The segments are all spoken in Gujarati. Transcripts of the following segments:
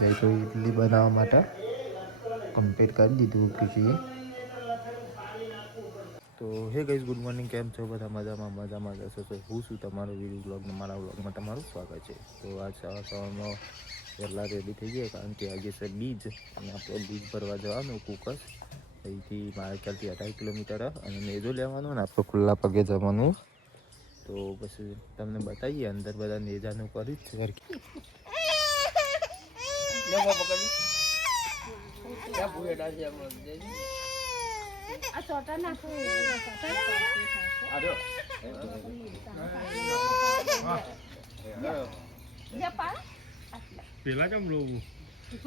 જઈ તો ઇડલી બનાવવા માટે કમ્પ્લીટ કરી દીધું ખુશીએ તો હે ગઈસ ગુડ મોર્નિંગ કેમ છો? બધા મજામાં મજામાં જશો તો હું છું તમારો વીડિયો બ્લોગમાં મારા બ્લોગમાં તમારું સ્વાગત છે. તો આજ સવાર સવારમાં વહેલા રેડી થઈ ગયા, કારણ કે આજે છે બીજ. અને આપણે બીજ ભરવા જવાનું કુકસ અહીંથી મારા ખ્યાલથી અઢાઈ કિલોમીટર અને મેજો લેવાનું ને આપણે ખુલ્લા પગે જવાનું. તો પછી તમને બતાવીએ અંદર બધા નેજાનું કરી જ છે આ પેલા કેમ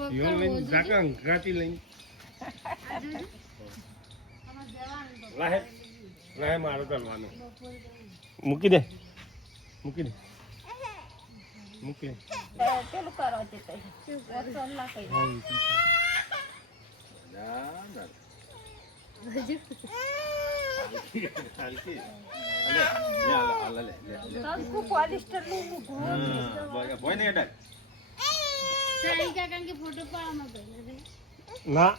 ઈવન લઈને ઝાકા અંકરાતી લઈને. લાહે લાહે મારો કરવાનો. મૂકી દે. મૂકી દે. મૂકી દે. પેલું કરો છે ના.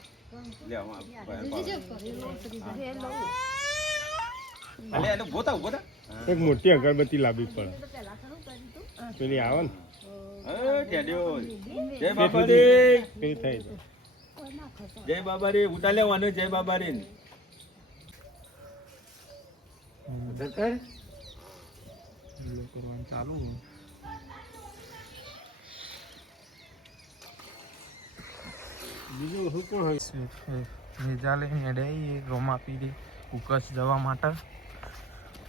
એક મોટી અગરબત્તી લાવવી પડે પેલી આવે ને. જય બાબારી. પેલી થઈ જાય. જય બાબારી. ઉઠા લેવાનું જય બાબારી. ચાલુ બીજું શું કોણ હોય લઈને ડે રોમ આપી દે કુકસ જવા માટે.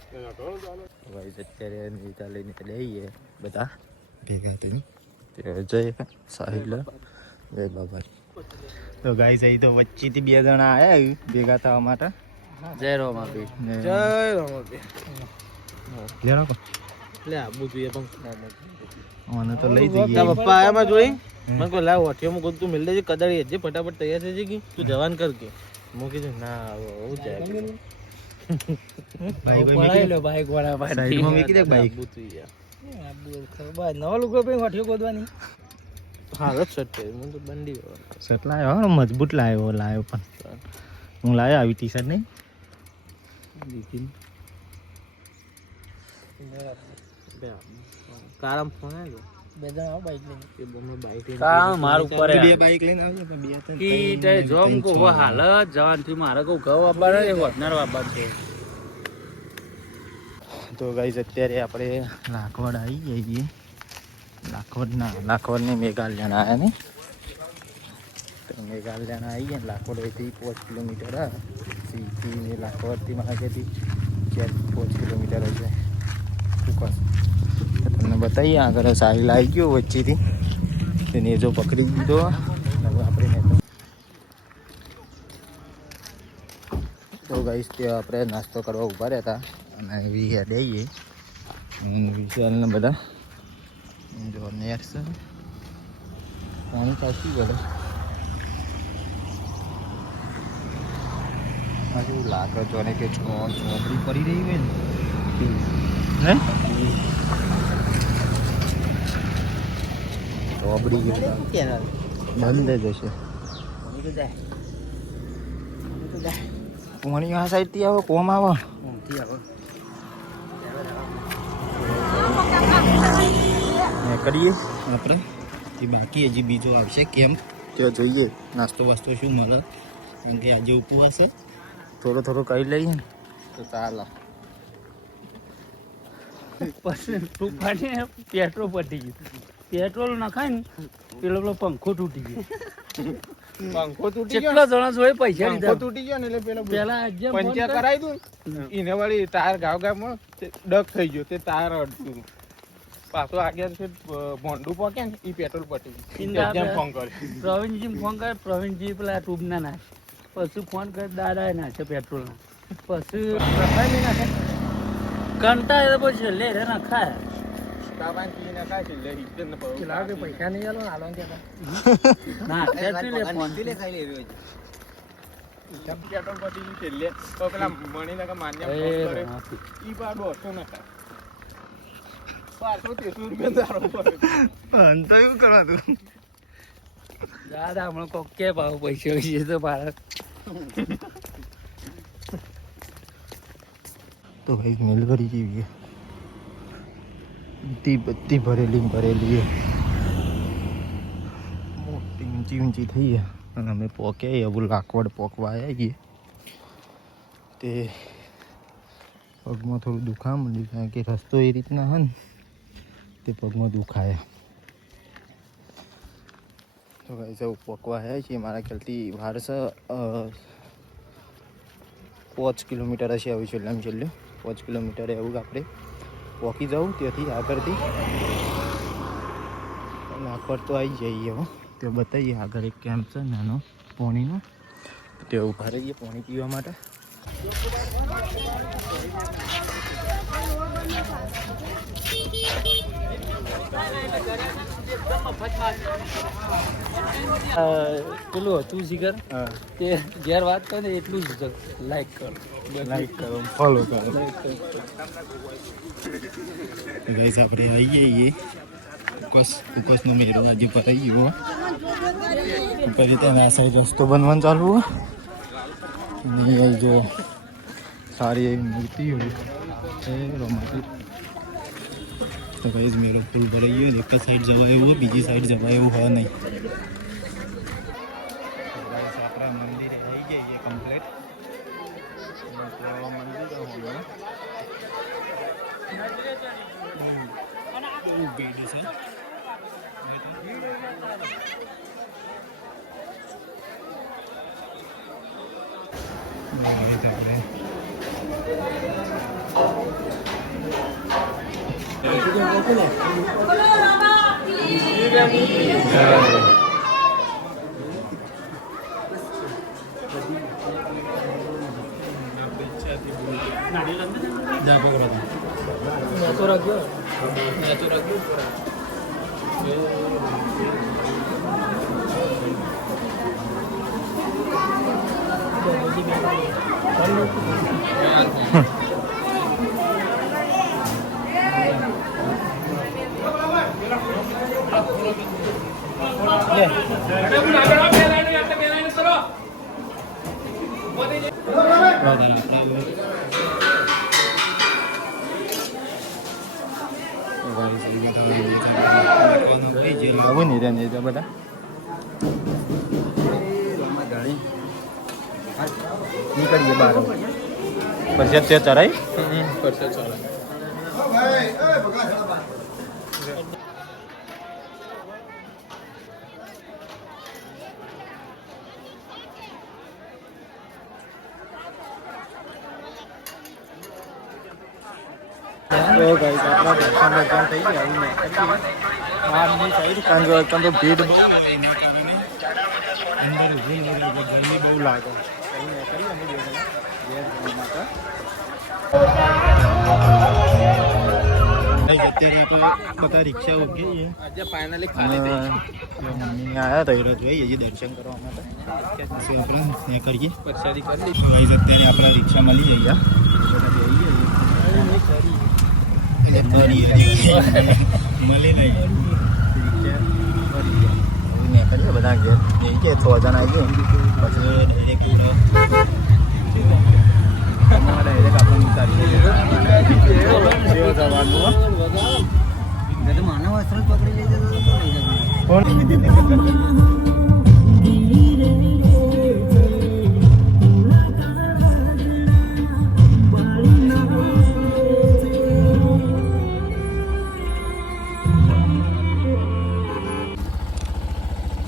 ભાઈ અત્યારે નીતા લઈને લઈએ બધા. ભેગા થઈને તે જય સાહિલ. જય બાબા. તો ગાઈ જઈ તો વચ્ચેથી બે જણા આયા ભેગા થવા માટે. જય રોમ આપી જય લે પણ મને તો લઈ જઈએ. પપ્પા આયા માં જોઈ? મને કહો લાવ હોઠિયો માં તું મિલ દેજે કદાળી હજી ફટાફટ તૈયાર થઈ જઈ તું જવાન કર કે. હું કીધું ના જાય. બાઈક લો બાઈક વાળા સાઈડમાં મૂકી દે બાઈક? આબુ તું યાર નવા લોકો પછી હોઠિયો ગોદવાની. હાલ જ શર્ટ પહેરી તો બંડી વાળો. લાયો મજબૂત લાવ્યો લાવ્યો પણ. હું લાવ્યો આવી ટી શર્ટ નહીં કારમ ફોન આવ્યો બે જણા બાઈક લઈને. એ બંને બાઈક લઈને કા માર ઉપર બે બાઈક લઈને આવજો પણ બે હતા ઈ તે જોમ કો હો હાલ જવાનથી મારે કો ઘઉં હોતનાર વાપર છે તો ગાઈઝ અત્યારે આપણે લાખવડ આવી જઈએ છીએ લાખવડ ના લાખવડ ને મેઘાલયણ આવ્યા ને? તો મેઘાલયણ આવી ગયા લાખવડથી પાંચ કિલોમીટર સીધી ને લાખવડથી મારાથી ચાર પાંચ કિલોમીટર હશે. શું તમને બતાવીએ આગળ સાહિલ આવી ગયો વચ્ચેથી. તેને જો પકડી દીધો આપણે તો ગાઈસ તે આપણે નાસ્તો કરવા ઊભા રહેતા. અને વી દઈએ આવીએ વિશાલ ને બધા. જો નેર છે પાણી કાચી ગયો. લાગે જોને કે ચો ચોપડી પડી રહી હોય ને. હે? ચોપડી બંધ જ હશે પાણી આ સાઈડથી આવે કોમ આવે. કરીએ. આપણે. એ બાકી હજી બીજો આવશે કેમ? ત્યાં જોઈએ. નાસ્તો વાસ્તો શું મળે? કારણ કે આજે ઉપવાસ છે થોડો થોડો કરી લઈએ ને. તો ચાલો. પછી પેટ્રોલ પટી ગયું. પેટ્રોલ નખાય ને પેલો પેલો પંખો તૂટી ગયો. પંખો તૂટી ગયો કેટલા જણા જોડે પૈસા લીધા. તૂટી ગયો ને એટલે પેલો પેલા પંચર કરાવી દઉં એને વળી તાર ગાવ ગાવમાં ડક થઈ ગયો તે તાર અડતું પાછો આગળ છે ભોંડું પકે ને એ પેટ્રોલ પટી ગયું. ફોન કરે પ્રવીણજી ફોન કરે પ્રવીણજી પેલા ટ્યુબ ના નાખે. પછી ફોન કરે દાદા નાખે પેટ્રોલ ના પછી કંટાળે પછી લે રે નાખાય પૈસા નહીં રૂપિયા દારો પડે એવું કરવાનું દાદા હમણાં કોક કે ભાવ પૈસા વિશે તો ભારત તો ભાઈ મેલ કરી છે. બધી બધી ભરેલી ભરેલી. મોટી ઊંચી ઊંચી થઈ અને અમે પોકે એવું લાકવડ પોકવા આવ્યા છીએ. તે પગમાં થોડું દુખા મળ્યું કારણ કે રસ્તો એ રીતના હે ને, તે પગમાં દુખાયા. તો ભાઈ સૌ પોકવા આવ્યા છીએ. મારા ખ્યાલથી વારસ પાંચ કિલોમીટર હશે આવી છેલ્લામાં છેલ્લે. પાંચ કિલોમીટર એવું આપણે પોકી જાઉં ત્યાંથી આગળથી. લાખવડ તો આવી જઈએ તે બતાવીએ આગળ એક કેમ્પ છે નાનો, પોણીનો. તે ઊભા રહીએ પાણી પીવા માટે. પેલું હતું જીગર? તે ઘેર વાત કરે ને એટલું જ લાઈક કર. લાઈક કરો ફોલો કરો. ગાઈસ આપણે આવી જઈએ ફોકસ ફોકસનો મેળો આજે પતાઈ ગયો. ઉપર ત્યાં આ સાઈડ રસ્તો બનવાનું ચાલુ. હોય ને અહીં જો સારી એવી મૂર્તિ હોય એ રોમાટી તો ગાઈસ મેળો ફૂલ ભરાઈ ગયો એક જ સાઈડ જવાય એવું હોય બીજી સાઈડ જવાય એવું હોય નહીં આપણા મંદિરે આવી જઈએ કમ્પ્લેટ મંદિર હોય બહુ ભીડ છે તો રાખજો તો દર્શન દર્શન થઈ ગયા આવીને બહારની સાઈડ કારણ કે અત્યારે તો ભીડ બહુ છે એના કારણે અંદર ઊભી નહીં રહે ગરમી બહુ લાગે બધા રિક્ષા ઊભી છીએ આજે ફાઇનલી અને ખાલી થઈ મમ્મી આવ્યા હતા હીરજભાઈ હજી દર્શન કરવા માટે પછી આપણે ત્યાં કરીએ પરસાદી કરી ભાઈ અત્યારે આપણા રિક્ષા મળી જઈએ બધા બેસી જઈએ મળી નહીં કરીએ બધા ઘેર જઈ જાય છ જણા આવી જાય પછી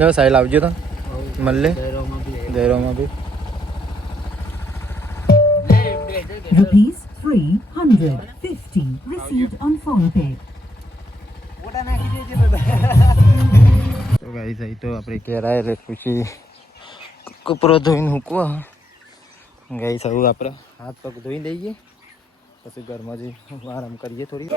જો સાહેલ આવજો તો મળે દહેરોમાં બી Rupees 350 received on phone pay. તો ગાઈસ સહી તો આપણે ઘેરાય એટલે પછી કપરો ધોઈને મૂકવા ગાઈસ આવું આપણે હાથ પગ ધોઈ દઈએ પછી ઘરમાં જઈ આરામ કરીએ થોડી.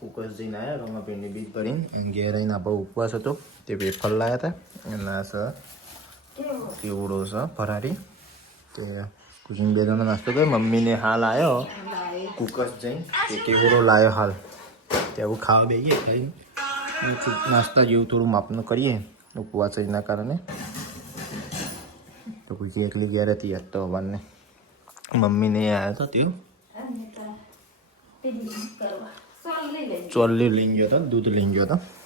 કુકર જઈને આવ્યા રમાપીની બીજ ભરીને. ઘેર આવીને આપણો ઉપવાસ હતો. તે વેફર લાવ્યા હતા. એના સ કેવડો છે ફરારી તે કુસુમ બે જણનો નાસ્તો કર્યો મમ્મીને હાલ આવ્યો કુકસ જઈને તે કેવડો લાવ્યો હાલ તેવું ખાવા બેસીએ ખાઈને નાસ્તા જેવું થોડું માપનું કરીએ ઉપવાસ એના કારણે તો પછી એકલી ઘેર હતી આજ તો હવારને મમ્મીને આવ્યા હતા તેઓ ચોલ્લી લઈ ગયો હતો દૂધ લઈ ગયો હતો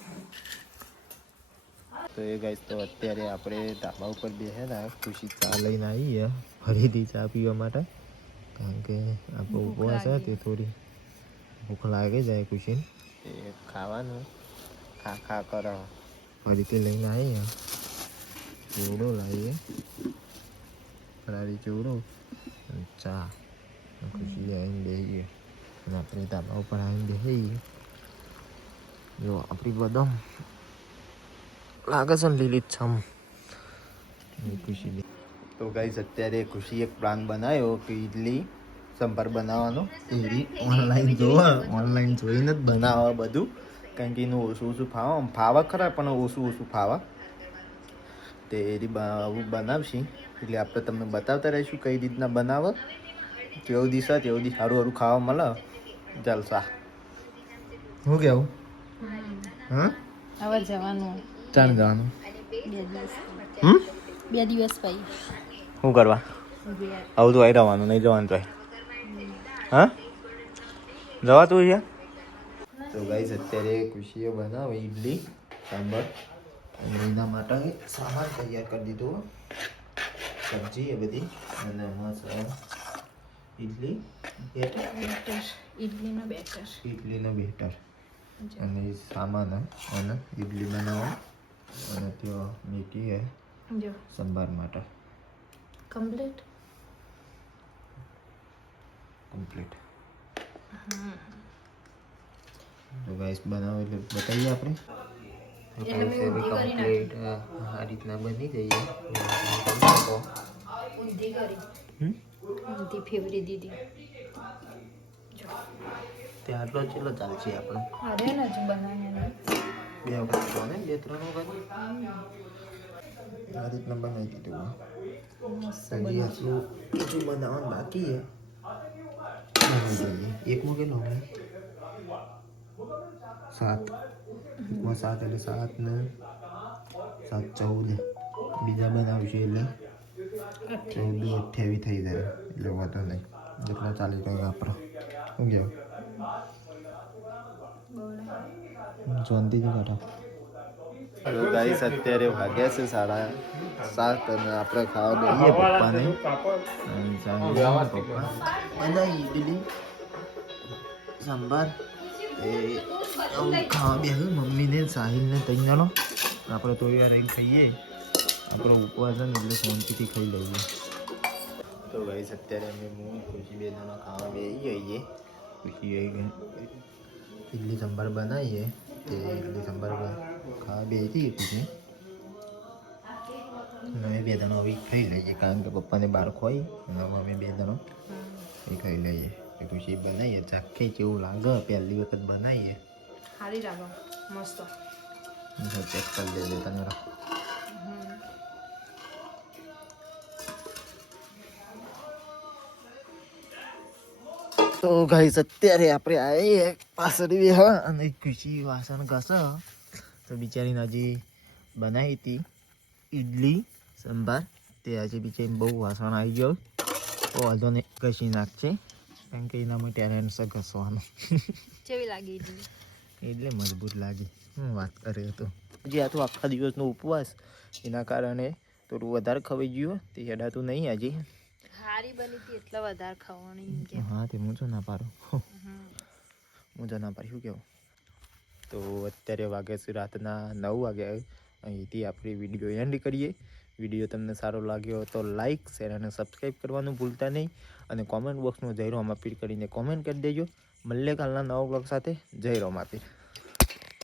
તો એ ગાઈસ તો અત્યારે આપણે ધાબા ઉપર બેસેલા ખુશી ચા લઈને આવીએ. ફરીથી ચા પીવા માટે. કારણ કે આપણો ઉપવાસ તે થોડી ભૂખ લાગે જાય ખુશીને. એ ખાવાનું. ખા ખા કરો. ફરીથી લઈને આવીએ. ચેવડો લાવીએ. ફરારી ચેવડો ચા. ખુશી આવીને બેસીએ અને આપણે ધાબા ઉપર આવીને બેસીએ જો આપણી બદામ લાગે છે ને લીલી છમ ખુશી તો ગાઈઝ અત્યારે ખુશી એક પ્લાન બનાવ્યો કે ઇડલી સંભાર બનાવવાનો. ઈડલી ઓનલાઈન જોવા ઓનલાઈન જોઈને જ બનાવવા બધું. કારણ કે એનું ઓછું ઓછું ફાવા ફાવા ખરા પણ ઓછું ઓછું ફાવા. તે એ બનાવશી. એટલે આપણે તમને બતાવતા રહીશું કઈ રીતના બનાવે. કેવું દિવસ હોય તેવું દી સારું સારું ખાવા મળે. જલસા શું કેવું? હા હવે જવાનું. ચાલ જવાનું. બે હમ? બે દિવસ પછી. શું કરવા? આવું તો આવી રહેવાનું નહીં જવાનું તો હા? જવાતું છે? તો ગાઈસ અત્યારે ખુશીઓ બનાવે ઈડલી સાંભર. અને એના માટે સામાન તૈયાર કરી દીધો સબ્જી એ બધી. અને છે ઈડલી બેટર? બેટર. ઇડલીનો બેટર. ઈડલીનો બેટર. અને સામાન અને ઈડલી બનાવવા અને ત્યાં મીઠી હે જો. સંભાર માટે. કમ્પ્લીટ કમ્પ્લીટ તો ગાઈસ બનાવો એટલે બતાવીએ આપણે? કમ્પ્લીટ આ રીતના બની જઈએ ઊંધી કરી. ઊંધી ફેવરી દીધી તે આટલો ચેલો ચાલશે આપણે. અરે ને જ બનાવીને બે વખત તો ને બે ત્રણ વખત આ રીતના બનાવી દીધું હજી આટલું હજુ બનાવવાનું બાકી છે બનાવી દઈએ એકમાં કેટલો હોય સાત એકમાં સાત એટલે સાત ને સાત ચૌદ બીજા બનાવશું એટલે ચૌદ અઠ્યાવીસ થઈ જાય એટલે વાંધો નહીં જેટલો ચાલી જાય આપણો શું કહેવું શાંતિથી કાઢો. તો ગાઈસ અત્યારે વાગ્યા છે સાડા સાત અને આપણે ખાવા દઈએ પપ્પાને. અને પપ્પા. સંભાર. એ આવું ખાવા બેસે મમ્મીને સાહિલને ત્રણ જાણો આપણે તો યાર એમ ખાઈએ. આપણો ઉપવાસ છે ને એટલે શાંતિથી ખાઈ લઈએ. તો ગાઈસ અત્યારે અમે હું ખુશી બે જણા ખાવા બેસી જઈએ ખુશી આવી ગઈ. ઇડલી સંભાર બનાવીએ. તે ઇડલી સંભાર ખાવા બેસી ખુશી અને અમે બે જણો હવે ખાઈ લઈએ. કારણ કે પપ્પાને બહાર ખોઈ અને અમે બે જણો એ ખાઈ લઈએ. એ પછી બનાવીએ. ચાખે કેવું લાગે? પહેલી વખત બનાવીએ. સારી લાગે. મસ્ત. ચેક કરી લેજે તને તો ગાઈસ અત્યારે આપણે આવીએ પાછળ હા અને ખુશી વાસણ ઘસે તો બિચારીને હજી બનાવી હતી ઈડલી સંભાર. તે આજે બિચારી બહુ વાસણ આવી ગયો. તો વાંધો ને ઘસી નાખશે કારણ કે એના માટે ટેરેન્સ ઘસવાનું. કેવી લાગી ઇડલી એટલે મજબૂત લાગે. હું વાત કર્યો હતો. જે આ તો આખા દિવસનો ઉપવાસ એના કારણે થોડું વધારે ખવાઈ ગયું. તે હેડાતું નહીં આજે. સારી બની હતી એટલે વધારે ખાવાની કે. હા તે હું છું ના પાડું. હું જો ના પાડી શું કહેવું તો અત્યારે વાગે છે રાતના નવ વાગે. અહીંથી આપણે વીડિયો એન્ડ કરીએ. વીડિયો તમને સારો લાગ્યો તો લાઇક શેર અને સબસ્ક્રાઈબ કરવાનું ભૂલતા નહીં. અને કોમેન્ટ બોક્સનું જય રોમ કરીને કોમેન્ટ કરી દેજો. મળીએ કાલના નવા બ્લોગ સાથે જય રોમ અપીલ.